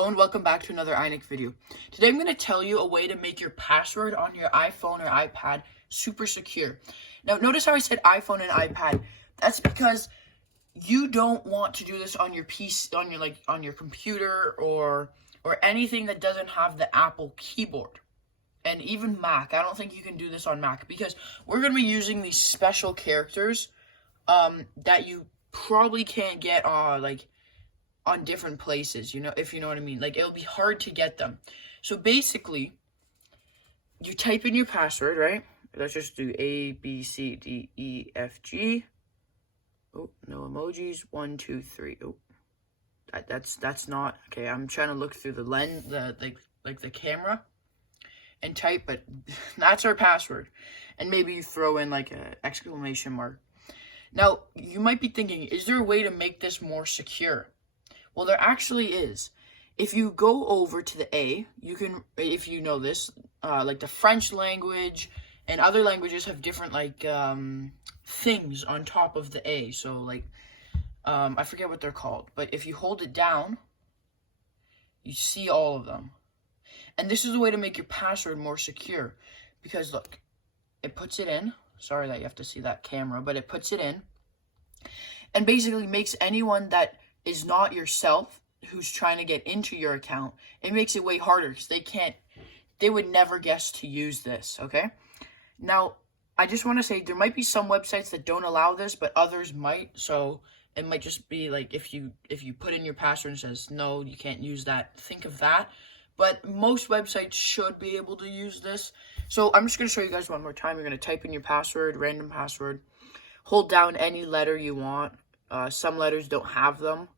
Hello and welcome back to another iNick video. Today I'm going to tell you a way to make your password on your iPhone or iPad super secure. Now notice how I said iPhone and iPad. That's because you don't want to do this on your PC, on your computer or anything that doesn't have the Apple keyboard. And even Mac. I don't think you can do this on Mac because we're going to be using these special characters that you probably can't get on different places, if you know what I mean. Like, it'll be hard to get them. So basically, you type in your password, right? Let's just do A, B, C, D, E, F, G. Oh, no emojis. 1, 2, 3. Oh, that's not okay. I'm trying to look through the lens, the camera, and type, but that's our password. And maybe you throw in like an exclamation mark. Now, you might be thinking, is there a way to make this more secure? Well, there actually is. If you go over to the A, you can, if you know this, like the French language and other languages have different, things on top of the A. So, I forget what they're called. But if you hold it down, you see all of them. And this is a way to make your password more secure. Because, look, it puts it in. Sorry that you have to see that camera, but it puts it in. And basically makes anyone that is not yourself who's trying to get into your account, it makes it way harder because they would never guess to use this, okay? Now, I just want to say there might be some websites that don't allow this, but others might, so it might just be like if you put in your password and says, no, you can't use that, think of that. But most websites should be able to use this. So I'm just going to show you guys one more time. You're going to type in your password, random password, hold down any letter you want. Some letters don't have them,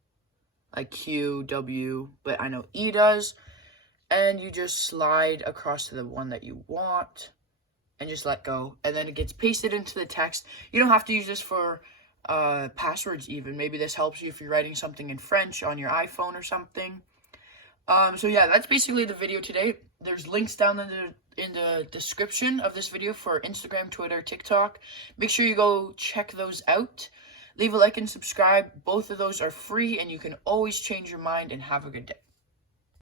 like Q, W, but I know E does. And you just slide across to the one that you want and just let go. And then it gets pasted into the text. You don't have to use this for passwords even. Maybe this helps you if you're writing something in French on your iPhone or something. So yeah, that's basically the video today. There's links down in the description of this video for Instagram, Twitter, TikTok. Make sure you go check those out. Leave a like and subscribe. Both of those are free, and you can always change your mind, and have a good day.